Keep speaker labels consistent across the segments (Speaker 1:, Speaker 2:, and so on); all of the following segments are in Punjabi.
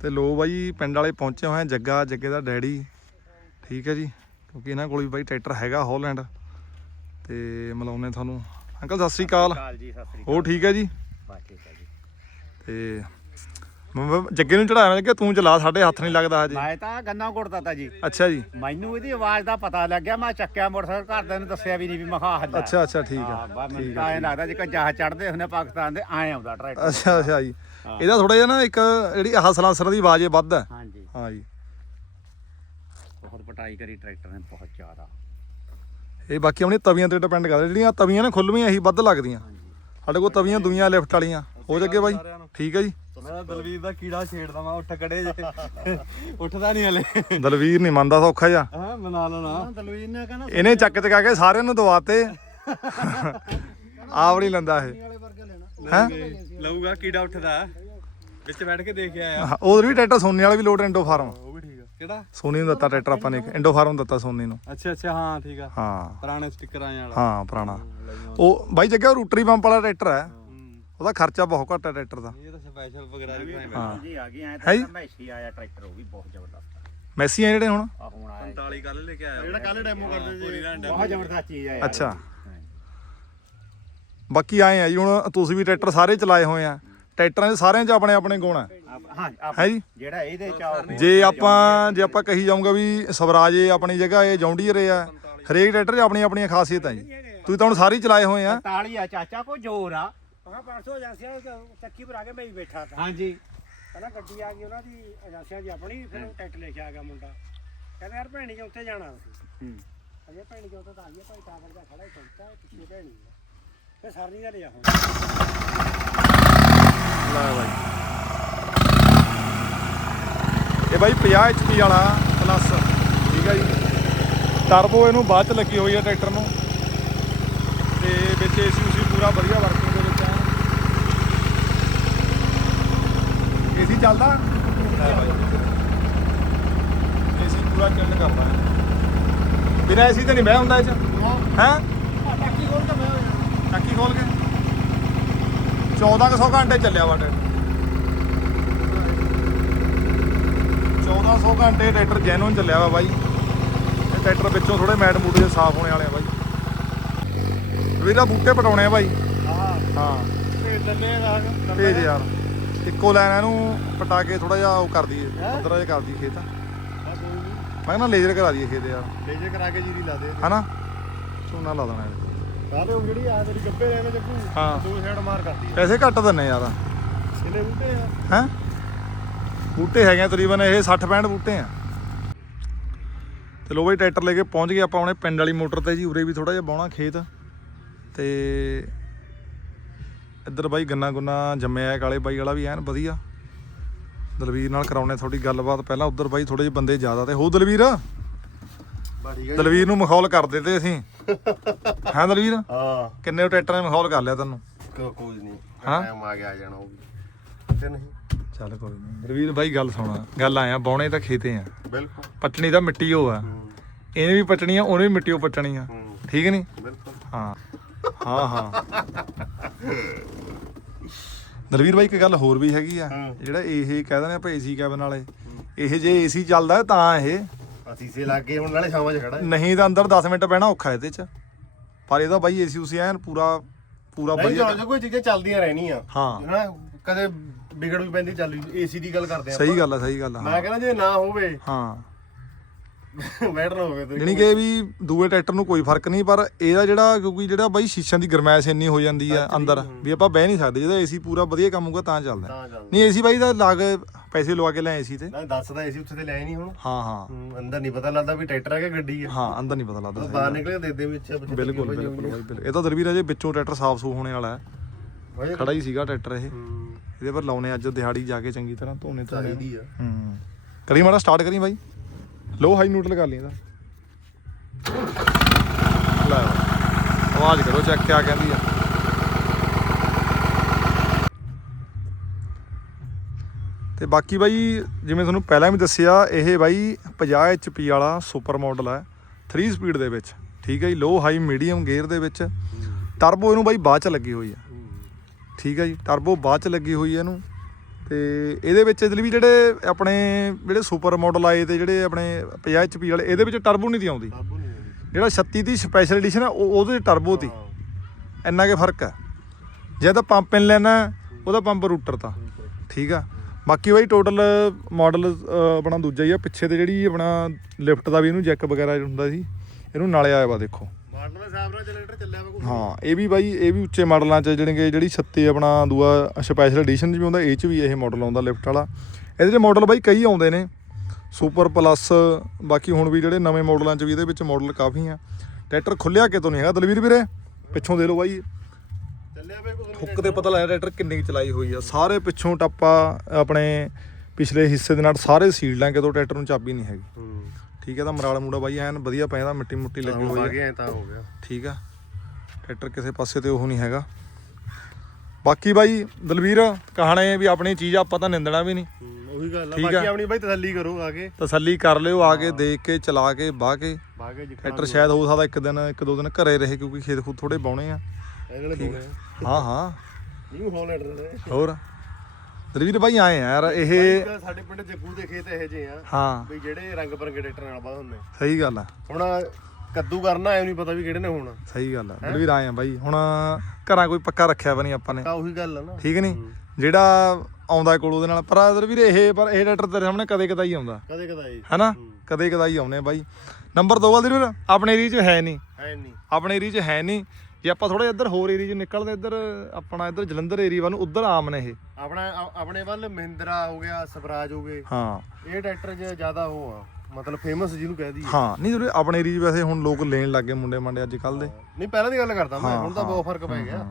Speaker 1: ਤੇ ਲੋ ਬਾਈ ਪਿੰਡ ਵਾਲੇ ਪਹੁੰਚੇ ਹੋਏ ਆ ਜੱਗਾ ਜੱਗੇ ਦਾ ਡੈਡੀ। ਠੀਕ ਹੈ ਜੀ ਕਿਉਂਕਿ ਇਹਨਾਂ ਕੋਲ ਵੀ ਬਾਈ ਟਰੈਕਟਰ ਹੈਗਾ ਹਾਲੈਂਡ ਤੇ ਮਿਲਾਉਨੇ ਤੁਹਾਨੂੰ। ਅੰਕਲ ਸਤਿ ਸ੍ਰੀ ਅਕਾਲ।
Speaker 2: ਕਾਲ ਜੀ ਸਤਿ ਸ੍ਰੀ
Speaker 1: ਹੋਰ ਠੀਕ ਹੈ ਜੀ?
Speaker 2: ਠੀਕ ਹੈ ਜੀ।
Speaker 1: ਤੇ ਮ- ਜੱਗੇ ਨੂੰ ਚੜਾਇਆ ਮੈਂ ਕਿ ਤੂੰ ਚਲਾ ਸਾਡੇ ਹੱਥ ਨਹੀਂ ਲੱਗਦਾ ਹਜੇ।
Speaker 2: ਮੈਂ ਤਾਂ ਗੰਨਾ ਕੁੱਟਦਾ ਤਾ ਜੀ।
Speaker 1: ਅੱਛਾ ਜੀ।
Speaker 2: ਮੈਨੂੰ ਇਹਦੀ ਆਵਾਜ਼ ਦਾ ਪਤਾ ਲੱਗਿਆ ਮੈਂ ਚੱਕਿਆ ਮੋਟਰਸਾਈਕਲ ਘਰਦਿਆਂ ਨੂੰ ਦੱਸਿਆ ਵੀ ਨਹੀਂ ਵੀ ਮਖਾ ਹੱਲਾ
Speaker 1: ਅੱਛਾ ਅੱਛਾ ਠੀਕ
Speaker 2: ਹਾਂ।
Speaker 1: ਆ
Speaker 2: ਬਸ ਮੈਨੂੰ ਤਾਂ ਐਂ ਲੱਗਦਾ ਜੇ ਜਹਾਜ਼ ਚੜਦੇ ਹੁੰਦੇ ਪਾਕਿਸਤਾਨ ਦੇ ਐਂ ਆਉਂਦਾ ਟਰੈਕਟਰ।
Speaker 1: ਅੱਛਾ ਅੱਛਾ ਜੀ। ਇਹਦਾ ਥੋੜਾ ਜਿਹਾ ਨਾ ਇੱਕ ਜਿਹੜੀ ਆਹ ਸਲਾਂਸਰ ਦੀ ਆਵਾਜ਼ ਇਹ ਵੱਧ ਹੈ।
Speaker 2: ਹਾਂਜੀ।
Speaker 1: ਹਾਂ ਜੀ।
Speaker 2: ਬਹੁਤ ਪਟਾਈ ਕਰੀ ਟਰੈਕਟਰ ਨੇ ਬਹੁਤ ਜ਼ਿਆਦਾ।
Speaker 1: ਇਹ ਬਾਕੀ ਆਪਣੀ ਤਵੀਆਂ ਤੇ ਡਿਪੈਂਡ ਕਰਦਾ ਜਿਹੜੀਆਂ ਤਵੀਆਂ ਨੇ ਖੁੱਲਵੀਆਂ ਇਹੀ ਵੱਧ ਲੱਗਦੀਆਂ। ਸਾਡੇ ਕੋਲ ਤਵੀਆਂ ਦੁਨੀਆਂ ਲਿਫਟ ਵਾਲੀਆਂ। ਹੋ ਜੱਗੇ ਬਾਈ? ਠੀਕ ਹੈ ਜੀ।
Speaker 3: ਮੈਂ ਦਲਵੀਰ ਦਾ ਕੀੜਾ ਛੇੜਦਾ ਮੈਂ ਉੱਠ ਕੜੇ ਜੇ। ਉੱਠਦਾ ਨਹੀਂ ਹਲੇ।
Speaker 1: ਦਲਵੀਰ ਨਹੀਂ ਮੰਨਦਾ ਸੌਖਾ ਜਿਹਾ।
Speaker 3: ਹਾਂ ਬਣਾ ਲੈਣਾ।
Speaker 2: ਦਲਵੀਰ ਨੇ ਕਹਿੰਦਾ
Speaker 1: ਇਹਨੇ ਚੱਕ ਚਕਾ ਕੇ ਸਾਰਿਆਂ ਨੂੰ ਦਵਾਤੇ। ਆਪ ਨਹੀਂ ਲੰਦਾ ਇਹ। ਹੈ?
Speaker 3: ਲਊਗਾ ਕੀੜਾ ਉੱਠਦਾ। ਵਿੱਚ ਬੈਠ ਕੇ ਦੇਖ ਆਇਆ।
Speaker 1: ਉਧਰ ਵੀ ਟਰੈਕਟਰ ਸੋਨੀ ਵਾਲਾ ਵੀ ਲੋਡ ਇੰਡੋ ਫਾਰਮ।
Speaker 3: ਉਹ ਵੀ ਠੀਕ ਆ। ਕਿਹੜਾ?
Speaker 1: ਸੋਨੀ ਨੂੰ ਦਿੱਤਾ ਟਰੈਕਟਰ ਆਪਾਂ ਨੇ ਇੱਕ। ਇੰਡੋ ਫਾਰਮ ਦਿੱਤਾ ਸੋਨੀ ਨੂੰ।
Speaker 3: ਅੱਛਾ ਅੱਛਾ ਹਾਂ ਠੀਕ ਆ।
Speaker 1: ਹਾਂ।
Speaker 3: ਪੁਰਾਣੇ ਸਟicker ਆਏ ਵਾਲਾ।
Speaker 1: ਹਾਂ ਪੁਰਾਣਾ। ਉਹ ਬਾਈ ਜੱਗਾ ਰੂਟਰੀ ਪੰਪ ਵਾਲਾ ਟਰੈਕਟਰ ਹੈ
Speaker 3: ਹੂੰ।
Speaker 1: ਉਹਦਾ ਖਰਚਾ ਬਹੁਤ ਘੱਟ ਹੈ ਟਰੈਕਟਰ ਦਾ।
Speaker 3: ਇਹ ਤਾਂ ਸਪੈਸ਼ਲ ਵਗੈਰਾ ਦੀ ਬਣਾਈ
Speaker 1: ਹਾਂ।
Speaker 2: ਜੀ ਆ ਗਈ ਐਂ
Speaker 1: ਹੈ ਜੀ?
Speaker 2: ਤਾਂ ਮੈਸੀ ਆਇਆ ਟਰੈਕਟਰ ਉਹ ਵੀ ਬਹੁਤ ਜ਼ਬਰਦਸਤ
Speaker 1: ਮੈਸੀ ਆ ਜਿਹੜੇ ਹੁਣ?
Speaker 2: ਆ ਹੁਣ ਆਇਆ।
Speaker 3: 45 ਕੱਲ ਲੈ ਕੇ ਆਇਆ। ਜਿਹੜਾ ਕੱਲ ਡੈਮੋ ਕਰਦੇ ਜੀ
Speaker 2: ਬਹੁਤ ਜ਼ਬਰਦਸਤ ਚੀਜ਼ ਆ ਯਾਰ।
Speaker 1: ਅੱਛਾ। ਬਾਕੀ ਆਏ ਆ ਜੀ ਹੁਣ ਤੁਸੀਂ ਵੀ ਟਰੈਕਟਰ ਸਾਰੇ ਚਲਾਏ ਹੋਏ ਆ। ਟਰੈਕਟਰਾਂ ਦੇ ਸਾਰਿਆਂ 'ਚ ਆਪਣੇ ਆਪਣੇ ਗੁਣ ਆ।
Speaker 2: ਹਾਂ
Speaker 1: ਹੈ ਜੀ?
Speaker 2: ਜਿਹੜਾ ਇਹਦੇ ਚ ਆ
Speaker 1: ਜੇ ਆਪਾਂ ਜੇ ਆਪਾਂ ਕਹੀ ਜਾਊਂਗਾ ਵੀ ਸਵਰਾਜ ਇਹ ਆਪਣੀ ਜਗ੍ਹਾ ਇਹ ਜੌਂਡੀਅਰ ਆ ਹਰੇਕ ਟਰੈਕਟਰ 'ਚ ਆਪਣੀ ਆਪਣੀਆਂ ਖਾਸੀਅਤਾਂ ਜੀ। ਤੁਸੀਂ ਤਾਂ ਹੁਣ ਸਾਰੇ ਚਲਾਏ ਹੋਏ ਆ।
Speaker 2: 45 ਆ ਚਾਚਾ ਕੋ ਜ਼ੋਰ ਆ।
Speaker 4: ਹਾਂ 500 ਏਜੰਸੀਆਂ ਚੱਕੀ ਪਰ ਆ ਕੇ ਮੈਂ ਵੀ ਬੈਠਾ ਤਾਂ।
Speaker 2: ਹਾਂਜੀ।
Speaker 4: ਪਹਿਲਾਂ ਗੱਡੀ ਆ ਗਈ ਉਹਨਾਂ ਦੀ ਏਜੰਸੀਆਂ ਦੀ ਆਪਣੀ ਫਿਰ ਉਹ ਲੈ ਕੇ ਆ ਗਿਆ ਮੁੰਡਾ। ਕਹਿੰਦਾ ਯਾਰ ਭੈਣੀ ਜੀ ਉੱਥੇ ਜਾਣਾ ਸੀ
Speaker 2: ਹੂੰ।
Speaker 4: ਅਜੇ ਭੈਣੀ ਜੀ ਉੱਥੇ ਤਾਂ ਆਈਏ ਭਾਈ ਟਾਵਰ ਦਾ ਖੜਾ ਹੀ ਚੌਂਕਾ ਪਿੱਛੇ ਭੈਣੀ ਆ ਫਿਰ ਸਰਨੀ ਦਾ ਲਿਆ ਹੁਣ।
Speaker 1: ਲੈ ਬਾਈ। ਇਹ ਬਾਈ 50 HP ਵਾਲਾ ਪਲੱਸ ਠੀਕ ਹੈ ਜੀ। ਟਰਬੋ ਇਹਨੂੰ ਬਾਅਦ ਚ ਲੱਗੀ ਹੋਈ ਹੈ ਟਰੈਕਟਰ ਨੂੰ। ਤੇ ਵਿੱਚ ਏਸੀ ਉਸੀ ਪੂਰਾ ਵਧੀਆ ਵਰਕਿੰਗ ਦੇ ਵਿੱਚ ਹੈ ਏਸੀ ਚੱਲਦਾ? ਲੈ ਬਾਈ। ਏਸੀ ਪੂਰਾ ਚਿਲਡ ਕਰਦਾ। ਹੈ ਬਿਨਾਂ ਏਸੀ ਤੇ ਨਹੀਂ ਬਹਿ ਹੁੰਦਾ ਇਹ ਚ। ਹੈ?
Speaker 4: ਖੋਲ ਕੇ।
Speaker 1: 1400 ਘੰਟੇ ਚੱਲਿਆ ਵਾ ਟਰੈਕਟਰ। 1400 ਘੰਟੇ ਟਰੈਕਟਰ ਜੈਨੂਨ ਚੱਲਿਆ ਵਾ ਬਾਈ। ਇਹ ਟਰੈਕਟਰ ਵਿੱਚੋਂ ਥੋੜੇ ਮੈਟ ਮੂਟ ਜਿਹੇ ਸਾਫ਼ ਹੋਣੇ ਵਾਲੇ ਆ ਬਾਈ। ਵੀਰਾ ਬੂਟੇ ਪਟਾਉਣੇ ਆ ਬਾਈ।
Speaker 4: ਹਾਂ।
Speaker 1: ਹਾਂ
Speaker 4: ਭੇਜ ਦਿੰਦੇ ਆ
Speaker 1: ਭੇਜ ਯਾਰ। ਇੱਕੋ ਲਾਈਨ ਇਹਨੂੰ ਪਟਾ ਕੇ ਥੋੜਾ ਜਿਹਾ ਉਹ ਕਰ ਦਈਏ। ਪੰਦਰਾ ਜਿਹਾ ਕਰ ਦਈਏ ਖੇਤ। ਮੈਂ ਕਹਿੰਦਾ ਲੇਜ਼ਰ ਕਰਾ ਦਈਏ ਖੇਤ ਯਾਰ।
Speaker 3: ਲੇਜੇ ਕਰਾ ਕੇ ਜੀਰੀ ਲਾ ਦੇ।
Speaker 1: ਹਨਾ? ਝੋਨਾ ਲਾ ਦੇਣਾ ਇਹ।
Speaker 3: ਸਾਰੇ ਉਹ ਜਿਹੜੀ ਆ ਤੇਰੀ ਗੱਬੇ ਰਹਿਣੇ ਜੱਗੂ
Speaker 1: ਹਾਂ।
Speaker 3: ਦੋ ਸਾਈਡ ਮਾਰ ਕਰਦੀ
Speaker 1: ਪੈਸੇ ਘੱਟ ਦਿੰਨੇ ਯਾਰ।
Speaker 3: ਇਹਨੇ ਬੂਟੇ ਆ।
Speaker 1: ਹੈਂ? ਬੂਟੇ ਹੈਗੇ ਆ ਤਕਰੀਬਨ ਇਹ 60 65 ਬੂਟੇ ਆ। ਤੇ ਲੋ ਬਈ ਟਰੈਕਟਰ ਲੈ ਕੇ ਪਹੁੰਚ ਗਏ ਆਪਾਂ ਆਪਣੇ ਪਿੰਡ ਵਾਲੀ ਮੋਟਰ ਤੇ ਜੀ ਉਰੇ ਵੀ ਥੋੜਾ ਜਿਹਾ ਬਾਉਣਾ ਖੇਤ। ਤੇ ਇੱਧਰ ਬਾਈ ਗੰਨਾ ਗੁੰਨਾ ਜੰਮਿਆ ਹੈ ਕਾਲੇ ਬਾਈ ਵਾਲਾ ਵੀ ਐਨ ਵਧੀਆ। ਦਲਵੀਰ ਨਾਲ ਕਰਾਉਣੇ ਤੁਹਾਡੀ ਗੱਲਬਾਤ ਪਹਿਲਾਂ ਉਧਰ ਬਾਈ ਥੋੜੇ ਜਿਹੇ ਬੰਦੇ ਜ਼ਿਆਦਾ ਤੇ ਹੋ ਦਲਵੀਰ?
Speaker 3: ਬੜੀ
Speaker 1: ਦਲਵੀਰ ਨੂੰ ਮਖੌਲ ਕਰਦੇ ਤੇ ਅਸੀਂ। ਹਾਂ ਦਲਵੀਰ?
Speaker 3: ਹਾਂ।
Speaker 1: ਕਿੰਨੇ ਟਰੈਕਟਰਾਂ ਨੇ ਮਖੌਲ ਕਰ ਲਿਆ ਤੈਨੂੰ?
Speaker 3: ਕੋਈ ਨਹੀਂ।
Speaker 1: ਹਾਂ?
Speaker 3: ਟਾਈਮ ਆ ਗਿਆ ਜਾਣਾ ਉਹ ਵੀ। ਤੇ ਨਹੀਂ?
Speaker 1: ਚੱਲ ਕੋਈ ਨਹੀਂ। ਦਲਵੀਰ ਬਾਈ ਗੱਲ ਸੁਣਾ। ਗੱਲ ਆਇਆ ਬਾਉਣੇ ਤਾਂ ਖੇਤੇ ਆ।
Speaker 3: ਬਿਲਕੁਲ।
Speaker 1: ਪਟਣੀ ਤਾਂ ਮਿੱਟੀ ਉਹ ਆ।
Speaker 3: ਹੂੰ।
Speaker 1: ਇਹਨੇ ਵੀ ਪਟਣੀ ਆ ਉਹਨੇ ਵੀ ਮਿੱਟੀ ਉਹ ਪਟਣੀ ਆ।
Speaker 3: ਹੂੰ।
Speaker 1: ਠੀਕ ਨਹੀਂ?
Speaker 3: ਬਿਲਕੁਲ।
Speaker 1: ਹਾਂ। ਹਾਂ ਹਾਂ। ਦਲਵੀਰ ਬਾਈ ਇੱਕ ਗੱਲ ਹੋਰ ਵੀ ਹੈਗੀ ਆ।
Speaker 3: ਹਾਂ।
Speaker 1: ਜਿਹੜਾ ਇਹ ਕਹਿ ਦਿੰਦੇ ਆਪਾਂ ਏਸੀ ਕੈਬਨ ਵਾਲੇ। ਇਹ ਜੇ ਏਸੀ ਚੱਲਦਾ ਹੈ ਤਾਂ ਇਹ।
Speaker 3: ਅਸੀਂ ਸੇ ਲੱਗੇ ਹੁਣ ਨਾਲੇ ਛਾਵਾਂ 'ਚ ਖੜਾ।
Speaker 1: ਨਹੀਂ ਤਾਂ ਅੰਦਰ 10 ਮਿੰਟ ਬਹਿਣਾ ਔਖਾ ਇਹਦੇ ਚ। ਪਰ ਇਹਦਾ ਬਾਈ ਏਸੀ ਉਸੀ ਐਨ ਪੂਰਾ ਪੂਰਾ
Speaker 3: ਨਹੀਂ
Speaker 1: ਵਧੀਆ
Speaker 3: ਜਾਣ ਕੋਈ ਚੀਜ਼ਾਂ ਚੱਲਦੀਆਂ ਰਹਿਣੀਆਂ
Speaker 1: ਹਾਂ।
Speaker 3: ਹਨਾ ਕਦੇ ਵਿਗੜ ਵੀ ਪੈਂਦੀ ਚੱਲ ਏਸੀ ਦੀ ਗੱਲ ਕਰਦੇ
Speaker 1: ਸਹੀ ਗੱਲ ਆ ਸਹੀ ਗੱਲ ਆ
Speaker 3: ਮੈਂ ਕਹਿੰਦਾ ਜੇ ਨਾ ਹੋਵੇ
Speaker 1: ਹਾਂ।
Speaker 3: ਬੈਠਣਾ ਹੋਵੇ ਤੇ
Speaker 1: ਜਾਣੀ ਕਿ ਵੀ ਦੂਏ ਟਰੈਕਟਰ ਨੂੰ ਕੋਈ ਫ਼ਰਕ ਨਹੀਂ ਪਰ ਇਹਦਾ ਜਿਹੜਾ ਕਿਉਂਕਿ ਜਿਹੜਾ ਬਾਈ ਸ਼ੀਸ਼ਿਆਂ ਦੀ ਗਰਮੈਸ਼ ਇੰਨੀ ਹੋ ਜਾਂਦੀ ਆ ਅੰਦਰ ਵੀ ਆਪਾਂ ਬਹਿ ਨਹੀਂ ਸਕਦੇ ਜਿਹਦਾ ਏਸੀ ਪੂਰਾ ਵਧੀਆ ਕੰਮ ਹੋਊਗਾ ਤਾਂ ਚੱਲਦਾ। ਨਹੀਂ ਏਸੀ ਬਾਈ ਦਾ ਲੱਗ ਪੈਸੇ ਲਵਾ ਕੇ ਲੈ ਏਸੀ ਤੇ।
Speaker 3: ਨਾ ਦੱਸਦਾ ਏਸੀ ਉੱਥੇ ਤੇ ਹੀ ਨਹੀਂ ਹੁਣ।
Speaker 1: ਹਾਂ ਹਾਂ।
Speaker 3: ਅੰਦਰ ਨਹੀਂ ਪਤਾ ਲੱਗਦਾ ਵੀ ਟਰੈਕਟਰ ਹੈ ਕਿ ਗੱਡੀ ਹੈ।
Speaker 1: ਹਾਂ ਅੰਦਰ ਨਹੀਂ ਪਤਾ ਲੱਗਦਾ
Speaker 3: ਬਾਹਰ। ਨਿਕਲੇ ਦੇ ਦੇ ਵਿੱਚ
Speaker 1: ਬਿਲਕੁਲ ਇਹ ਤਾਂ ਦਰਵੀਰ ਅਜੇ ਵਿੱਚੋਂ ਟਰੈਕਟਰ ਸਾਫ਼ ਸੂਫ ਹੋਣੇ ਵਾਲਾ ਹੈ। ਖੜਾ ਹੀ ਸੀਗਾ ਟਰੈਕਟਰ ਇਹ। ਇਹਦੇ ਪਰ ਲਾਉਣੇ ਅੱਜ ਦਿਹਾੜੀ ਜਾ ਕੇ ਚੰਗੀ ਤਰ੍ਹਾਂ ਧੋਣੇ ਧੋਣੇ ਹੂੰ। ਕਰੀ ਮਾੜਾ ਸਟਾਰਟ ਕਰੀ ਬਾਈ। ਲੋ ਹਾਈ ਨਿਊਟਰਲ ਕਰ ਲਈ ਇਹਦਾ। ਲੈ ਬਾਈ। ਆਵਾਜ਼ ਕਰੋ ਚੈੱਕ ਕਿਆ ਕਹਿੰਦੀ ਆ। ਤੇ ਬਾਕੀ ਬਾਈ ਜਿਵੇਂ ਤੁਹਾਨੂੰ ਪਹਿਲਾਂ ਵੀ ਦੱਸਿਆ ਇਹ ਬਾਈ 50 HP ਵਾਲਾ ਸੁਪਰ ਮਾਡਲ ਹੈ 3 ਸਪੀਡ ਦੇ ਵਿੱਚ। ਠੀਕ ਹੈ ਜੀ ਲੋ ਹਾਈ ਮੀਡੀਅਮ ਗੇਅਰ ਦੇ ਵਿੱਚ। ਟਰਬੋ ਇਹਨੂੰ ਬਾਈ ਬਾਅਦ ਚ ਲੱਗੀ ਹੋਈ ਹੈ। ਠੀਕ ਹੈ ਜੀ ਟਰਬੋ ਬਾਅਦ ਚ ਲੱਗੀ ਹੋਈ ਹੈ ਇਹਨੂੰ। ਤੇ ਇਹਦੇ ਵਿੱਚ ਇਹਦੇ ਵੀ ਜਿਹੜੇ ਆਪਣੇ ਜਿਹੜੇ ਸੁਪਰ ਮਾਡਲ ਆਏ ਤੇ ਜਿਹੜੇ ਆਪਣੇ 50 HP ਵਾਲੇ ਇਹਦੇ ਵਿੱਚ ਟਰਬੋ ਨਹੀਂ ਤੀ ਆਉਂਦੀ। ਜਿਹੜਾ 36 ਦੀ ਸਪੈਸ਼ਲ ਐਡੀਸ਼ਨ ਆ ਉਹ ਉਹਦੇ ਟਰਬੋ ਤੀ ਇੰਨਾ ਕੇ ਫ਼ਰਕ ਹੈ ਜੇ ਤਾਂ ਪੰਪ ਇਨ ਲੈਣਾ ਉਹਦਾ ਪੰਪ ਰੂਟਰ ਤਾਂ। ਠੀਕ ਆ। ਬਾਕੀ ਬਾਈ ਟੋਟਲ ਮਾਡਲ ਆਪਣਾ ਦੂਜਾ ਹੀ ਆ। ਪਿੱਛੇ ਤੇ ਜਿਹੜੀ ਆਪਣਾ ਲਿਫਟ ਦਾ ਵੀ ਇਹਨੂੰ ਜੈਕ ਵਗੈਰਾ ਹੁੰਦਾ ਸੀ ਇਹਨੂੰ ਨਾਲੇ ਆਇਆ ਵਾ ਦੇਖੋ।
Speaker 3: ਮਾਡਲ ਦੇ ਹਿਸਾਬ ਨਾਲ ਜਨਰੇਟਰ ਚੱਲਿਆ ਵਾ ਕੋਈ
Speaker 1: ਹਾਂ ਇਹ ਵੀ ਬਾਈ ਇਹ ਵੀ ਉੱਚੇ ਮਾਡਲਾਂ ਚ ਜਿਹੜੇ ਕਿ ਜਿਹੜੀ 36 ਆਪਣਾ ਦੂਆ ਸਪੈਸ਼ਲ ਐਡੀਸ਼ਨ ਚ ਵੀ ਆਉਂਦਾ ਇਹ ਚ ਵੀ ਇਹ ਮਾਡਲ ਆਉਂਦਾ ਲਿਫਟ ਵਾਲਾ। ਇਹਦੇ ਚ ਮਾਡਲ ਬਾਈ ਕਈ ਆਉਂਦੇ ਨੇ ਸੁਪਰ ਪਲੱਸ ਬਾਕੀ ਹੁਣ ਵੀ ਜਿਹੜੇ ਨਵੇਂ ਮਾਡਲਾਂ ਚ ਵੀ ਇਹਦੇ ਵਿੱਚ ਮਾਡਲ ਕਾਫੀ ਆ। ਟਰੈਕਟਰ ਖੁੱਲਿਆ ਕਿਤੋਂ ਨਹੀਂ ਹੈਗਾ ਦਲਵੀਰ ਵੀਰੇ? ਪਿੱਛੋਂ ਦੇ ਲਓ ਬਾਈ।
Speaker 3: ਚੱਲਿਆ ਵਾ ਕੋਈ
Speaker 1: ਹੁੱਕ ਤੇ ਪਤਾ ਲੱਗਦਾ ਟਰੈਕਟਰ ਕਿੰਨੀ ਕੁ ਚਲਾਈ ਹੋਈ ਆ। ਸਾਰੇ ਪਿੱਛੋਂ ਟੱਪਾ ਆਪਣੇ ਪਿਛਲੇ ਹਿੱਸੇ ਦੇ ਨਾਲ ਸਾਰੇ ਸੀਲਡ ਆ ਕਿਤੋਂ ਟਰੈਕਟਰ ਨੂੰ ਚਾਬੀ ਨਹੀਂ ਹੈਗੀ। ਠੀਕ ਹੈ ਤਾਂ ਮਰਾਲ ਮੂੜਾ ਬਾਈ ਐਨ ਵਧੀਆ ਪੈਂਦਾ ਮਿੱਟੀ ਮੁੱਟੀ ਲੱਗੀ ਹੋਈ
Speaker 3: ਆ।
Speaker 1: ਆ
Speaker 3: ਗਿਆ ਤਾਂ ਹੋ ਗਿਆ।
Speaker 1: ਠੀਕ ਆ। ਟਰੈਕਟਰ ਕਿਸੇ ਪਾਸੇ ਤੇ ਉਹ ਨਹੀਂ ਹੈਗਾ। ਬਾਕੀ ਬਾਈ ਦਲਵੀਰ ਕਹਾਣੇ ਵੀ ਆਪਣੀ ਚੀਜ਼ ਆਪਾਂ ਤਾਂ ਨਿੰਦਣਾ ਵੀ ਨਹੀਂ।
Speaker 3: ਉਹੀ ਗੱਲ ਆ।
Speaker 1: ਠੀਕ ਆ।
Speaker 3: ਬਾਕੀ ਆਪਣੀ ਬਾਈ ਤਸੱਲੀ ਕਰੋ ਆ ਕੇ।
Speaker 1: ਤਸੱਲੀ ਕਰ ਲਿਓ ਆ ਕੇ ਦੇਖ ਕੇ ਚਲਾ ਕੇ ਬਾਹ ਕੇ।
Speaker 3: ਬਾਗੇ ਜਿੱਕਣਾ
Speaker 1: ਟਰੈਕਟਰ ਸ਼ਾਇਦ ਹੋ ਸਕਦਾ ਇੱਕ ਦਿਨ ਇੱਕ ਦੋ ਦਿਨ ਘਰੇ ਰਹੇ ਕਿਉਂਕਿ ਖੇਤ ਖੂਤ ਥੋੜੇ ਬਾਉਣੇ ਆ। ਹਾਂ ਹਾਂ।
Speaker 3: ਨਿਊ ਹਾਲੈਂਡ ਦੇ
Speaker 1: ਹੋਰ? ਦਲਵੀਰ ਬਾਈ ਆਏ ਆ ਯਾਰ ਇਹ
Speaker 3: ਸਾਡੇ ਪਿੰਡ ਜੱਗੂ ਦੇ ਖੇਤ ਇਹੋ ਜਿਹੇ ਆ
Speaker 1: ਹਾਂ।
Speaker 3: ਬਈ ਜਿਹੜੇ ਰੰਗ ਬਰੰਗੇ ਟਰੈਕਟਰ ਨਾਲ ਬਾਦ ਹੁੰਦੇ
Speaker 1: ਸਹੀ ਗੱਲ ਆ।
Speaker 3: ਹੁਣ ਕੱਦੂ ਕਰਨਾ ਐ ਨਹੀਂ ਪਤਾ ਵੀ ਕਿਹੜੇ ਨੇ ਹੋਣਾ।
Speaker 1: ਸਹੀ ਗੱਲ ਆ। ਦਲਵੀਰ ਆਏ ਆ ਬਾਈ। ਹੁਣ ਘਰਾਂ ਕੋਈ ਪੱਕਾ ਰੱਖਿਆ ਵਾ ਨਹੀਂ ਆਪਾਂ ਨੇ।
Speaker 3: ਤਾਂ ਉਹੀ ਗੱਲ ਆ ਨਾ।
Speaker 1: ਠੀਕ ਨਹੀਂ? ਜਿਹੜਾ ਆਉਂਦਾ ਕੋਲ ਉਹਦੇ ਨਾਲ। ਪਰ ਦਲਵੀਰ ਇਹ ਪਰ ਇਹ ਟਰੈਕਟਰ ਤੇਰੇ ਸਾਹਮਣੇ ਕਦੇ ਕਦਾਈ ਆਉਂਦਾ।
Speaker 3: ਕਦੇ ਕਦਾਈ।
Speaker 1: ਹੈਨਾ? ਕਦੇ ਕਦਾਈ ਆਉਨੇ ਆ ਬਾਈ। ਨੰਬਰ ਦੋ ਗੱਲ ਵੀਰ ਆਪਣੇ ਏਰੀਆ 'ਚ ਹੈ ਨਹੀਂ।
Speaker 3: ਹੈ ਨਹੀਂ।
Speaker 1: ਆਪਣੇ ਏਰੀਆ 'ਚ ਹੈ ਨਹੀਂ। ਜੇ ਆਪਾਂ ਥੋੜਾ ਇੱਧਰ ਹੋਰ ਏਰੀਆ 'ਚ ਨਿਕਲਦੇ ਇੱਧਰ ਆਪਣਾ ਇੱਧਰ ਜਲੰਧਰ ਏਰੀਆ ਵੱਲ ਨੂੰ ਉੱਧਰ ਆਮ ਨੇ ਇਹ।
Speaker 3: ਆਪਣਾ ਆਪਣੇ ਵੱਲ ਮਹਿੰਦਰਾ ਹੋ ਗਿਆ ਸਵਰਾਜ ਹੋ ਗਏ।
Speaker 1: ਹਾਂ।
Speaker 3: ਇਹ ਟਰੈਕਟਰ ਜ਼ਿਆਦਾ ਉਹ ਆ ਮਤਲਬ ਫੇਮਸ ਜਿਹਨੂੰ ਕਹਿ ਦਈਏ।
Speaker 1: ਹਾਂ ਨਹੀਂ ਜਿਹੜੇ ਆਪਣੇ ਏਰੀਆ 'ਚ ਵੈਸੇ ਹੁਣ ਲੋਕ ਲੈਣ ਲੱਗੇ ਮੁੰਡੇ ਮੰਡੇ ਅੱਜ ਕੱਲ ਦੇ।
Speaker 3: ਨਹੀਂ ਪਹਿਲਾਂ ਦੀ ਗੱਲ ਕਰਦਾ ਮੈਂ ਹੁਣ ਤਾਂ ਬਹੁਤ ਫ਼ਰਕ ਪੈ ਗਿਆ।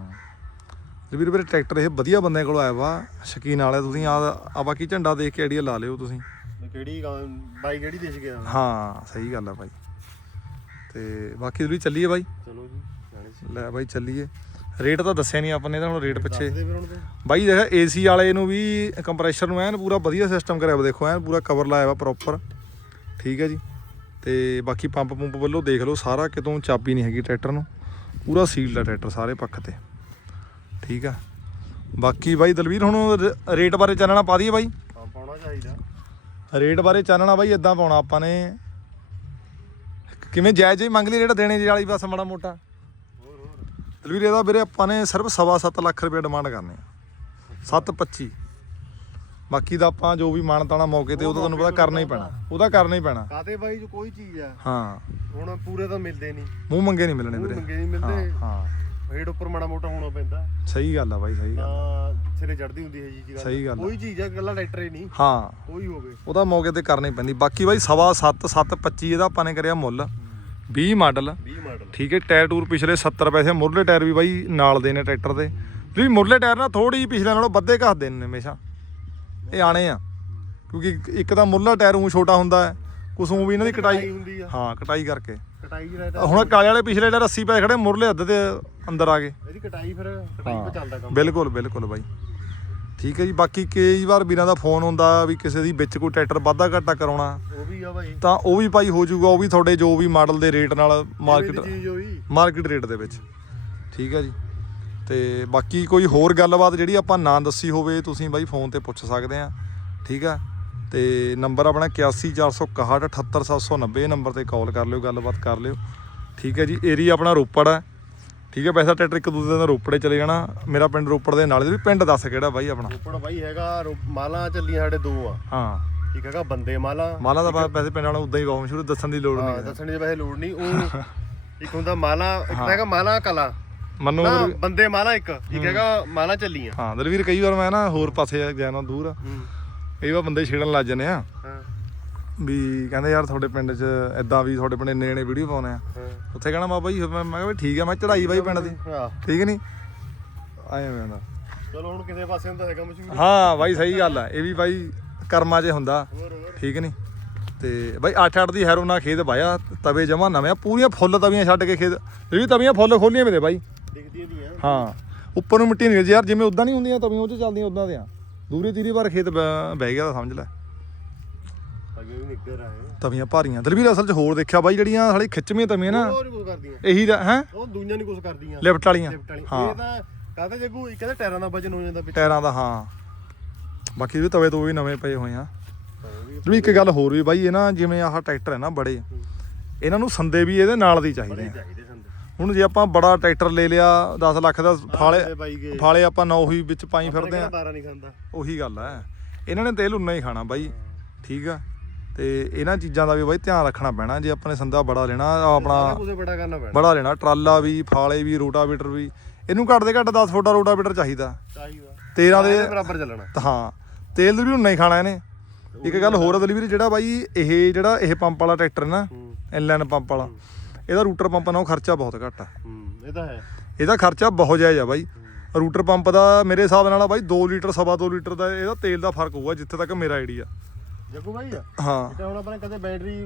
Speaker 1: ਵੀਰ ਵੀਰੇ ਟਰੈਕਟਰ ਇਹ ਵਧੀਆ ਬੰਦੇ ਕੋਲ ਆਇਆ ਵਾ ਸ਼ਕੀਨ ਵਾਲੇ ਤੁਸੀਂ ਆ ਆ ਬਾਕੀ ਝੰਡਾ ਦੇਖ ਕੇ ਆਈਡੀਆ ਲਾ ਲਿਓ ਤੁਸੀਂ।
Speaker 3: ਕਿਹੜੀ ਬਾਈ ਕਿਹੜੀ ਦੇਸ਼ ਗਿਆ?
Speaker 1: ਹਾਂ ਸਹੀ ਗੱਲ ਆ ਬਾਈ। ਤੇ ਬਾਕੀ ਜਿਹੜੀ ਚੱਲੀਏ ਬਾਈ।
Speaker 3: ਚਲੋ ਜੀ।
Speaker 1: ਲੈ ਬਾਈ ਚੱਲੀਏ। ਰੇਟ ਤਾਂ ਦੱਸਿਆ ਨਹੀਂ ਆਪਾਂ ਨੇ ਤਾਂ ਹੁਣ ਰੇਟ ਪਿੱਛੇ।
Speaker 3: ਦੇ
Speaker 1: ਬਾਈ ਦੇਖ ਏਸੀ ਵਾਲੇ ਨੂੰ ਵੀ ਕੰਪਰੈਸ਼ਰ ਨੂੰ ਐਨ ਪੂਰਾ ਵਧੀਆ ਸਿਸਟਮ ਕਰਿਆ ਵਾ ਦੇਖੋ ਐਨ ਪੂਰਾ ਕਵਰ ਲਾਇਆ ਵਾ ਪ੍ਰੋਪਰ ਠੀਕ ਹੈ ਜੀ। ਤੇ ਬਾਕੀ ਪੰਪ ਪੰਪ ਵੱਲੋਂ ਦੇਖ ਲਓ ਸਾਰਾ ਕਿਤੋਂ ਚਾਬੀ ਨਹੀਂ ਹੈਗੀ ਟਰੈਕਟਰ ਨੂੰ। ਪੂਰਾ ਸੀਲਡ ਆ ਟਰੈਕਟਰ ਸਾਰੇ ਪੱਖ ਤੇ। ਠੀਕ ਆ। ਬਾਕੀ ਬਾਈ ਦਲਵੀਰ ਹੁਣ ਰੇਟ ਬਾਰੇ ਚਾਨਣਾ ਪਾ ਦਈਏ ਬਾਈ।
Speaker 3: ਪਾਉਣਾ ਚਾਹੀਦਾ।
Speaker 1: ਰੇਟ ਬਾਰੇ ਚਾਨਣਾ ਬਾਈ ਇਦਾਂ ਪਾਉਣਾ ਆਪਾਂ ਨੇ। ਕਿਵੇਂ ਜਾਇਜ਼ ਹੀ ਮੰਗ ਲਈ ਰੇਟ ਦੇਣੇ ਜੀ ਵਾਲੀ ਬਸ ਮਾੜਾ ਮੋਟਾ। ਦਲਵੀਰ ਇਹਦਾ ਵੀਰੇ ਆਪਾਂ ਨੇ ਸਿਰਫ ਸਵਾ ਲੱਖ ਰੁਪਏ ਡਿਮਾਂਡ ਕਰਨੇ ਆ। 725 ਬਾਕੀ ਦਾ ਆਪਾਂ ਜੋ ਵੀ ਮਾਨਤਾਣਾ ਮੌਕੇ ਤੇ ਉਹ ਤਾਂ ਤੁਹਾਨੂੰ ਪਤਾ ਕਰਨਾ ਹੀ ਪੈਣਾ। ਉਹਦਾ ਕਰਨਾ ਹੀ ਪੈਣਾ।
Speaker 3: ਕਾਤੇ ਬਾਈ ਜੋ ਕੋਈ ਚੀਜ਼ ਆ।
Speaker 1: ਹਾਂ।
Speaker 3: ਹੁਣ ਪੂਰੇ ਤਾਂ ਮਿਲਦੇ ਨਹੀਂ।
Speaker 1: ਮੂੰਹ ਮੰਗੇ ਨਹੀਂ ਮਿਲਣੇ ਵੀਰੇ।
Speaker 3: ਮੰਗੇ ਨਹੀਂ ਮਿਲਦੇ।
Speaker 1: ਹਾਂ
Speaker 3: ਰੇਟ ਉੱਪਰ ਮਾੜਾ ਮੋਟਾ ਹੋਣਾ ਪੈਂਦਾ।
Speaker 1: ਸਹੀ ਗੱਲ ਆ ਬਾਈ ਸਹੀ ਗੱਲ
Speaker 3: ਤਾਂ ਸਿਰੇ ਚੜਦੀ ਹੁੰਦੀ ਹੈ ਜੀ ਜੀ
Speaker 1: ਸਹੀ ਗੱਲ ਆ।
Speaker 3: ਕੋਈ ਚੀਜ਼ ਆ ਗੱਲਾਂ ਟਰੈਕਟਰ ਹੀ ਨਹੀਂ।
Speaker 1: ਹਾਂ।
Speaker 3: ਕੋਈ ਹੋਵੇ।
Speaker 1: ਉਹਦਾ ਮੌਕੇ ਤੇ ਕਰਨੀ ਪੈਂਦੀ। ਬਾਕੀ ਬਾਈ ਸਵਾ ਸੱਤ ਸੱਤ 25 ਇਹਦਾ ਆਪਾਂ ਨੇ ਕਰਿਆ ਮੁੱਲ। 20 ਮਾਡਲ।
Speaker 3: 20 ਮਾਡਲ।
Speaker 1: ਠੀਕ ਹੈ ਟਾਇਰ ਟੂਰ ਪਿਛਲੇ 70 ਪੈਸੇ। ਮੁਰਲੇ ਟਾਇਰ ਵੀ ਬਾਈ ਨਾਲ ਦੇ ਨੇ ਟਰੈਕਟਰ ਦੇ। ਵੀ ਮੁਰਲੇ ਟਾਇਰ ਨਾ ਥੋੜੀ ਜਿਹੀ ਪਿਛਲੇ ਨਾਲੋਂ ਵੱਧੇ ਘੱਸਦੇ ਨੇ ਹਮੇਸ਼ਾ। ਇਹ ਆਣੇ ਆ। ਕਿਉਂਕਿ ਇੱਕ- ਤਾਂ ਮੁਰਲਾ ਟਾਇਰ ਉਹ ਛੋਟਾ ਹੁੰਦਾ ਹੈ। ਕੁਛ ਊਂ ਵੀ ਇਹਨਾਂ ਦੀ ਕਟਾਈ
Speaker 3: ਹੁੰਦੀ ਆ।
Speaker 1: ਹਾਂ ਕਟਾਈ ਕਰਕੇ।
Speaker 3: ਕਟਾਈ ਜੀ ਰਹਿਦਾ
Speaker 1: ਹੁਣ ਕਾਲੇ ਵਾਲੇ ਪਿਛਲੇ ਟਾਇਰ 80 ਪੈਸੇ ਖੜੇ ਮੁਰਲੇ ਅੱਧ ਦੇ ਅੰਦਰ ਆ ਗਏ।
Speaker 3: ਇਹਦੀ ਕਟਾਈ ਫਿਰ ਕਟਾਈ ਤੇ ਚੱਲਦਾ ਕੰਮ।
Speaker 1: ਬਿਲਕੁਲ ਬਿਲਕੁਲ ਬਾਈ। ਠੀਕ ਹੈ ਜੀ ਬਾਕੀ ਕਈ ਵਾਰ ਵੀਰਾਂ ਦਾ ਫੋਨ ਹੁੰਦਾ ਵੀ ਕਿਸੇ ਦੀ ਵਿੱਚ ਕੋਈ ਟਰੈਕਟਰ ਵਾਧਾ ਘਾਟਾ ਕਰਾਉਣਾ।
Speaker 3: ਉਹ ਵੀ ਆ ਬਾਈ
Speaker 1: ਤਾਂ ਉਹ ਵੀ ਭਾਈ ਹੋ ਜਾਊਗਾ ਉਹ ਵੀ ਤੁਹਾਡੇ ਜੋ ਵੀ ਮਾਡਲ ਦੇ ਰੇਟ ਨਾਲ ਮਾਰਕੀਟ ਮਾਰਕੀਟ ਰੇਟ ਦੇ ਵਿੱਚ। ਠੀਕ ਹੈ ਜੀ। ਤੇ ਬਾਕੀ ਕੋਈ ਹੋਰ ਗੱਲਬਾਤ ਜਿਹੜੀ ਆਪਾਂ ਨਾ ਦੱਸੀ ਹੋਵੇ ਤੁਸੀਂ ਬਾਈ ਫੋਨ ਤੇ ਪੁੱਛ ਸਕਦੇ ਆ। ਠੀਕ ਆ। ਤੇ ਨੰਬਰ ਆਪਣਾ 8146178790 78790 ਨੰਬਰ ਤੇ ਕਾਲ ਕਰ ਲਿਓ ਗੱਲਬਾਤ ਕਰ ਲਿਓ। ਠੀਕ ਹੈ ਜੀ ਏਰੀਆ ਆਪਣਾ ਰੋਪੜ ਹੈ ਠੀਕ ਹੈ ਵੈਸਾ ਟਰੈਕਟਰ ਇੱਕ ਦੂਜੇ ਦਾ ਰੋਪੜੇ ਚਲੇ ਜਾਣਾ। ਮੇਰਾ ਪਿੰਡ ਰੋਪੜ ਦੇ ਨਾਲ ਵੀ ਪਿੰਡ ਦੱਸ ਕਿਹੜਾ ਬਾਈ ਆਪਣਾ?
Speaker 3: ਰੋਪੜ ਬਾਈ ਹੈਗਾ ਰੋ- ਮਾਲਾਂ ਚੱਲੀਆਂ ਸਾਡੇ ਦੋ ਆ।
Speaker 1: ਹਾਂ।
Speaker 3: ਇੱਕ ਹੈਗਾ ਬੰਦੇ ਮਾਲਾ।
Speaker 1: ਮਾਲਾ ਦਾ ਵੈਸੇ ਪਿੰਡ ਵਾਲਾ ਉਦਾਂ ਹੀ ਬਹੁਤ ਮਸ਼ਹੂਰ ਦੱਸਣ ਦੀ ਲੋੜ
Speaker 3: ਹਾਂ
Speaker 1: ਨਹੀਂ
Speaker 3: ਦੱਸਣ ਦੀ ਵੈਸੇ ਲੋੜ ਨਹੀਂ ਉਹ ਇੱਕ ਹੁੰਦਾ ਮਾਲਾ ਇੱਕ ਤਾਂ ਹੈਗਾ ਮਾਲਾ ਕਲਾ।
Speaker 1: ਮੰਨੂ
Speaker 3: ਨਾ ਬੰਦੇ ਮਾਲਾ ਇੱਕ ਇੱਕ ਹੈਗਾ ਮਾਲਾ ਚੱਲੀਆਂ।
Speaker 1: ਹਾਂ ਦਲਵੀਰ ਕਈ ਵਾਰ ਮੈਂ ਨਾ ਹੋਰ ਪਾਸੇ ਨਾ ਦੂਰ। ਕਈ ਵਾਰ ਬੰਦੇ ਛੇੜਨ ਲੱਗ ਜਾਂਦੇ ਆ। ਵੀ ਕਹਿੰਦੇ ਯਾਰ ਤੁਹਾਡੇ ਪਿੰਡ 'ਚ ਐਦਾਂ ਵੀ ਤੁਹਾਡੇ ਪਿੰਡ ਇੰਨੇ ਵੀਡੀਓ ਪਾਉਨੇ ਆ। ਉੱਥੇ ਕਹਿਣਾ ਬਾਬਾ ਜੀ ਮੈਂ ਮੈਂ ਕਿਹਾ ਵੀ ਠੀਕ ਆ ਮੈਂ ਚੜਾਈ ਬਾਈ ਪਿੰਡ ਦੀ। ਠੀਕ ਨਹੀਂ? ਆਏ ਮੈਂ
Speaker 3: ਚਲੋ ਹੁਣ ਕਿਸੇ ਪਾਸੇ ਹੁੰਦਾ ਹੈਗਾ ਮਸ਼ਹੂਰ।
Speaker 1: ਹਾਂ ਬਾਈ ਸਹੀ ਗੱਲ ਆ। ਇਹ ਵੀ ਬਾਈ ਕਰਮਾਂ 'ਚ ਹੁੰਦਾ। ਠੀਕ ਨਹੀਂ? ਤੇ ਬਾਈ 8-8 ਦੀ ਹੈਰੋ ਨਾਲ ਖੇਤ ਵਾਇਆ ਤਵੇ ਜਮਾ ਨਵੇਂ ਆ, ਪੂਰੀਆਂ ਫੁੱਲ ਤਵੀਆਂ ਛੱਡ ਕੇ ਖੇਤ ਇਹ ਵੀ ਤਵੀਆਂ ਫੁੱਲ ਖੋਲੀਆਂ ਮੇਰੇ ਬਾਈ।
Speaker 3: ਦਿਖਦੀਆਂ ਦੀਆਂ
Speaker 1: ਹਾਂ। ਉੱਪਰ ਨੂੰ ਮਿੱਟੀ ਨਹੀਂ ਯਾਰ ਜਿਵੇਂ ਉਦਾਂ ਨਹੀਂ ਹੁੰਦੀਆਂ ਤਵੀਆਂ ਉਹ 'ਚ ਚੱਲਦੀਆਂ ਉਦਾਂ ਦੇ ਆ ਦੂਰੇ ਤੀਰੀ ਵਾਰ ਖੇਤ ਬਹਿ ਗਿਆ ਤਾਂ ਸਮਝ ਲੈ।
Speaker 3: ਅੱਗੇ ਵੀ ਨਿੱਗਰ ਆਏ
Speaker 1: ਤਵੀਆਂ ਭਾਰੀਆਂ। ਦਲਵੀਰ ਅਸਲ 'ਚ ਹੋਰ ਦੇਖਿਆ ਬਾਈ ਜਿਹੜੀਆਂ ਸਾਲੀ ਖਿੱਚਵੀਆਂ ਤਵੀਆਂ ਨਾ।
Speaker 3: ਹੋਰ ਕੁਝ ਕਰਦੀਆਂ।
Speaker 1: ਇਹੀ ਹੈ?
Speaker 3: ਉਹ ਦੂਈਆਂ ਨਹੀਂ ਕੁਝ ਕਰਦੀਆਂ।
Speaker 1: ਲਿਫਟ ਵਾਲੀਆਂ।
Speaker 3: ਲਿਫਟ ਵਾਲੀ। ਇਹ ਤਾਂ ਕਾਹਦੇ ਜੱਗੂ ਇੱਕ ਕਹਿੰਦਾ ਟਾਇਰਾਂ ਦਾ ਵਜਨ ਹੋ ਜਾਂਦਾ ਪਿੱਛੇ।
Speaker 1: ਟਾਇਰਾਂ ਦਾ ਹਾਂ। ਬਾਕੀ ਵੀ ਤਵੇ ਤੋਂ ਵੀ ਨਵੇਂ ਪਏ ਹੋਏ ਆ। ਵੀ ਇੱਕ ਗੱਲ ਹੋਰ ਵੀ ਬਾਈ ਇਹ ਨਾ ਜਿਵੇਂ ਆਹ ਟਰੈਕਟਰ ਹੈ ਨਾ ਬੜੇ ਇਹਨਾਂ ਨੂੰ ਸੰਦੇ ਵੀ ਇਹਦੇ ਨਾਲ ਦੀ ਚਾਹੀਦੇ ਆ।
Speaker 3: ਚਾਹੀਦੇ ਸੰਦੇ।
Speaker 1: ਹੁਣ ਜੇ ਆਪਾਂ ਬੜਾ ਟਰੈਕਟਰ ਲੈ ਲਿਆ 10 ਲੱਖ ਦਾ ਫਾਲੇ ਫਾਲੇ ਆਪਾਂ ਨੌ ਹੀ ਵਿੱਚ ਪਾਈ ਫਿਰਦੇ ਆ।
Speaker 3: ਬਾਰਾ ਨਹੀਂ ਖਾਂਦਾ।
Speaker 1: ਉਹੀ ਗੱਲ ਹੈ। ਇਹਨਾਂ ਨੇ ਤੇਲ ਉਨਾ ਹੀ ਖਾਣਾ ਬਾਈ। ਠੀਕ ਆ। ਤੇ ਇਹਨਾਂ ਚੀਜ਼ਾਂ ਦਾ ਵੀ ਬਾਈ ਧਿਆਨ ਰੱਖਣਾ ਪੈਣਾ ਜੇ ਆਪਣੇ ਸੰਦਾ ਬੜਾ ਲੈਣਾ ਆਪਣਾ
Speaker 3: ਕੁਝ ਬੜਾ ਕਰਨਾ ਪੈਣਾ।
Speaker 1: ਬੜਾ ਲੈਣਾ ਟਰਾਲਾ ਵੀ ਫਾਲੇ ਵੀ ਰੋਟਾਵੇਟਰ ਵੀ ਇਹਨੂੰ ਘੱਟ ਦੇ ਘੱਟ 10 ਫੁੱਟਾ ਰੋਟਾਵੇਟਰ ਚਾਹੀਦਾ।
Speaker 3: ਚਾਹੀਦਾ।
Speaker 1: 13 ਦੇ
Speaker 3: ਬਰਾਬਰ ਚੱਲਣਾ।
Speaker 1: ਹਾਂ ਤੇਲ ਵੀ ਉਨਾ ਹੀ ਖਾਣਾ ਇਹਨੇ। ਇੱਕ ਗੱਲ ਹੋਰ ਆ ਦਲਵੀਰ ਜਿਹੜਾ ਬਾਈ ਇਹ ਜਿਹੜਾ ਇਹ ਪੰਪ ਵਾਲਾ ਟਰੈਕਟਰ ਨਾ
Speaker 3: ਹੂੰ।
Speaker 1: ਇਨਲਾਈਨ ਪੰਪ ਵਾਲਾ ਇਹਦਾ ਰੂਟਰ ਪੰਪ ਨਾਲ ਖਰਚਾ ਬਹੁਤ ਘੱਟ ਆ।
Speaker 3: ਹੂੰ ਇਹ ਤਾਂ ਹੈ।
Speaker 1: ਇਹਦਾ ਖਰਚਾ ਬਹੁਤ ਜਾਇਜ਼ ਆ ਬਾਈ। ਰੂਟਰ ਪੰਪ ਦਾ ਮੇਰੇ ਹਿਸਾਬ ਨਾਲ ਬਾਈ 2 ਲੀਟਰ ਸਵਾ 2 ਲੀਟਰ ਦਾ ਇਹਦਾ ਤੇਲ ਦਾ ਫ਼ਰਕ ਹੋਊਗਾ ਜਿੱਥੇ ਤੱਕ ਮੇਰਾ ਆਈਡੀਆ।
Speaker 3: ਜੱਗੂ ਭਾਈ ਆ
Speaker 1: ਹਾਂ।
Speaker 3: ਤੇ ਹੁਣ ਆਪਾਂ ਨੇ ਕਦੇ ਬੈਟਰੀ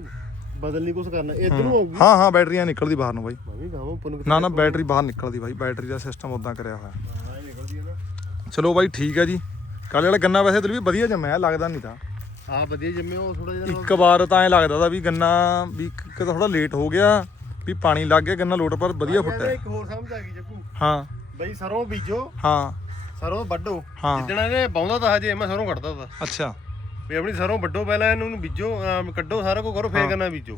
Speaker 3: ਬਦਲਣੀ ਕੁਝ ਕਰਨਾ ਇਧਰ ਨੂੰ ਆਊਗੀ
Speaker 1: ਹਾਂ ਹਾਂ ਬੈਟਰੀਆਂ ਨਿਕਲਦੀ ਬਾਹਰ ਨੂੰ ਬਾਈ।
Speaker 3: ਮੈਂ ਵੀ ਗਾਵਾਂ ਪੁੰਨ
Speaker 1: ਨਾ ਨਾ ਬੈਟਰੀ ਬਾਹਰ ਨਿਕਲਦੀ ਬਾਈ ਬੈਟਰੀ ਦਾ ਸਿਸਟਮ ਉਦਾਂ ਕਰਿਆ ਹੋਇਆ।
Speaker 3: ਹਾਂ ਇਹ ਨਿਕਲਦੀ ਹੈ ਨਾ।
Speaker 1: ਚਲੋ ਬਾਈ ਠੀਕ ਹੈ ਜੀ। ਕੱਲ ਵਾਲਾ ਗੰਨਾ ਵੈਸੇ ਤੇ ਵੀ ਵਧੀਆ ਜੰਮਿਆ ਲੱਗਦਾ ਨਹੀਂ ਤਾਂ।
Speaker 3: ਆ ਵਧੀਆ ਜੰਮੇ ਉਹ ਥੋੜਾ ਜਿਹਾ
Speaker 1: ਇੱਕ ਵਾਰ ਤਾਂ ਐ ਲੱਗਦਾ ਦਾ ਵੀ ਗੰਨਾ ਵੀ ਕਿ ਥੋੜਾ ਲੇਟ ਹੋ ਗਿਆ ਵੀ ਪਾਣੀ ਲੱਗ ਗਿਆ ਗੰਨਾ ਲੋਟ ਪਰ ਵਧੀਆ ਫੁੱਟਿਆ।
Speaker 3: ਇੱਕ ਹੋਰ ਸਮਝ ਆ ਗਈ ਜੱਗੂ।
Speaker 1: ਹਾਂ।
Speaker 3: ਬਈ ਸਰੋਂ ਬੀਜੋ
Speaker 1: ਹਾਂ।
Speaker 3: ਸਰੋਂ ਵੱਢੋ।
Speaker 1: ਹਾਂ।
Speaker 3: ਜਿੱਦਣ ਇਹਨੇ ਬਾਉਂਦਾ ਤਾਂ ਹਜੇ ਮੈਂ ਸਰੋਂ ਕੱਢਦਾ ਤਾ।
Speaker 1: ਅੱਛਾ।
Speaker 3: ਵੀ ਆਪਣੀ ਸਰੋਂ ਵੱਢੋ ਪਹਿਲਾਂ ਇਹਨੂੰ ਬੀਜੋ ਅਮ ਕੱਢੋ ਸਾਰਾ ਕੁਝ ਕਰੋ ਫੇਰ ਗੰਨਾ ਬੀਜੋ।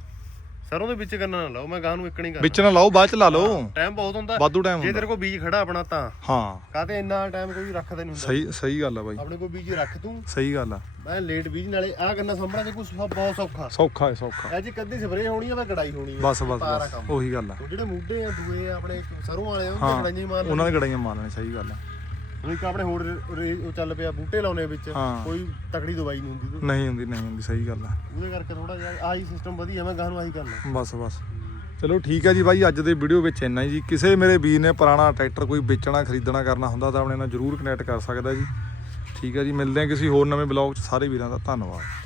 Speaker 3: ਸਰੋਂ ਦੇ ਵਿੱਚ ਗੰਨਾ ਨਾ ਲਾਓ ਮੈਂ ਗਾਂ ਨੂੰ ਇੱਕਣੀ ਕਰ
Speaker 1: ਵਿੱਚ ਨਾ ਲਾਓ ਬਾਅਦ ਚ ਲਾ ਲਓ।
Speaker 3: ਟਾਈਮ ਬਹੁਤ ਹੁੰਦਾ।
Speaker 1: ਵਾਧੂ ਟਾਈਮ
Speaker 3: ਜੇ ਤੇਰੇ ਕੋਲ ਬੀਜ ਖੜਾ ਆਪਣਾ ਤਾਂ।
Speaker 1: ਹਾਂ।
Speaker 3: ਕਾਤੇ ਇੰਨਾ ਟਾਈਮ ਕੋਈ ਰੱਖਦਾ ਨਹੀਂ ਹੁੰਦਾ।
Speaker 1: ਸਹੀ ਸਹੀ ਗੱਲ ਆ ਬਾਈ।
Speaker 3: ਆਪਣੇ ਕੋਲ ਬੀਜ ਰੱਖ ਤੂੰ।
Speaker 1: ਸਹੀ ਗੱਲ ਆ।
Speaker 3: ਮੈਂ ਲੇਟ ਬੀਜ ਨਾਲੇ ਆ ਗੰਨਾ ਸੰਭਣਾ ਤੇ ਕੁਝ ਬਹੁਤ ਸੌਖਾ।
Speaker 1: ਸੌਖਾ ਹੈ ਸੌਖਾ।
Speaker 3: ਇਹ ਜੀ ਕੱਦੀ ਸਪਰੇ ਹੋਣੀ ਆ ਤਾਂ ਕੜਾਈ ਹੋਣੀ ਆ।
Speaker 1: ਬਸ ਬਸ
Speaker 3: ਤਾਰਾ
Speaker 1: ਬਸ।
Speaker 3: ਕੰਮ।
Speaker 1: ਉਹੀ ਗੱਲ ਆ।
Speaker 3: ਉਹ ਜਿਹੜੇ ਮੁੱਢੇ ਆ ਦੂਏ ਆ ਆਪਣੇ ਸਰੋਂ ਵਾਲੇ ਆ ਉਹ
Speaker 1: ਹਾਂ
Speaker 3: ਕੜਾਈਆਂ ਮਾਰ
Speaker 1: ਉਹਨਾਂ ਦੇ ਗੜਾਈਆਂ ਮਾਰਨੇ ਸਹੀ ਗੱਲ ਆ।
Speaker 3: ਹੁਣ ਇੱਕ ਆਪਣੇ ਹੋਰ ਰੇ- ਉਹ ਚੱਲ ਪਿਆ ਬੂਟੇ ਲਾਉਣੇ ਵਿੱਚ।
Speaker 1: ਹਾਂ।
Speaker 3: ਕੋਈ ਤਕੜੀ ਦਵਾਈ ਨਹੀਂ ਹੁੰਦੀ ਤੇ।
Speaker 1: ਨਹੀਂ ਹੁੰਦੀ ਨਹੀਂ ਹੁੰਦੀ ਸਹੀ ਗੱਲ ਆ।
Speaker 3: ਉਹਦੇ ਕਰਕੇ ਥੋੜਾ ਜਿਹਾ ਆਹੀ ਸਿਸਟਮ ਵਧੀਆ ਮੈਂ ਗਾਂ ਨੂੰ ਆਹੀ ਕਰਨਾ।
Speaker 1: ਬਸ ਬਸ। ਚਲੋ ਠੀਕ ਹੈ ਜੀ ਬਾਈ ਅੱਜ ਦੇ ਵੀਡੀਓ ਵਿੱਚ ਇੰਨਾ ਹੀ ਜੀ। ਕਿਸੇ ਮੇਰੇ ਵੀਰ ਨੇ ਪੁਰਾਣਾ ਟਰੈਕਟਰ ਕੋਈ ਵੇਚਣਾ ਖਰੀਦਣਾ ਕਰਨਾ ਹੁੰਦਾ ਤਾਂ ਆਪਣੇ ਨਾਲ ਜਰੂਰ ਕਨੈਕਟ ਕਰ ਸਕਦਾ ਜੀ। ਠੀਕ ਹੈ ਜੀ ਮਿਲਦੇ ਹਾਂ ਕਿਸੇ ਹੋਰ ਨਵੇਂ ਬਲੌਗ 'ਚ। ਸਾਰੇ ਵੀਰਾਂ ਦਾ ਧੰਨਵਾਦ।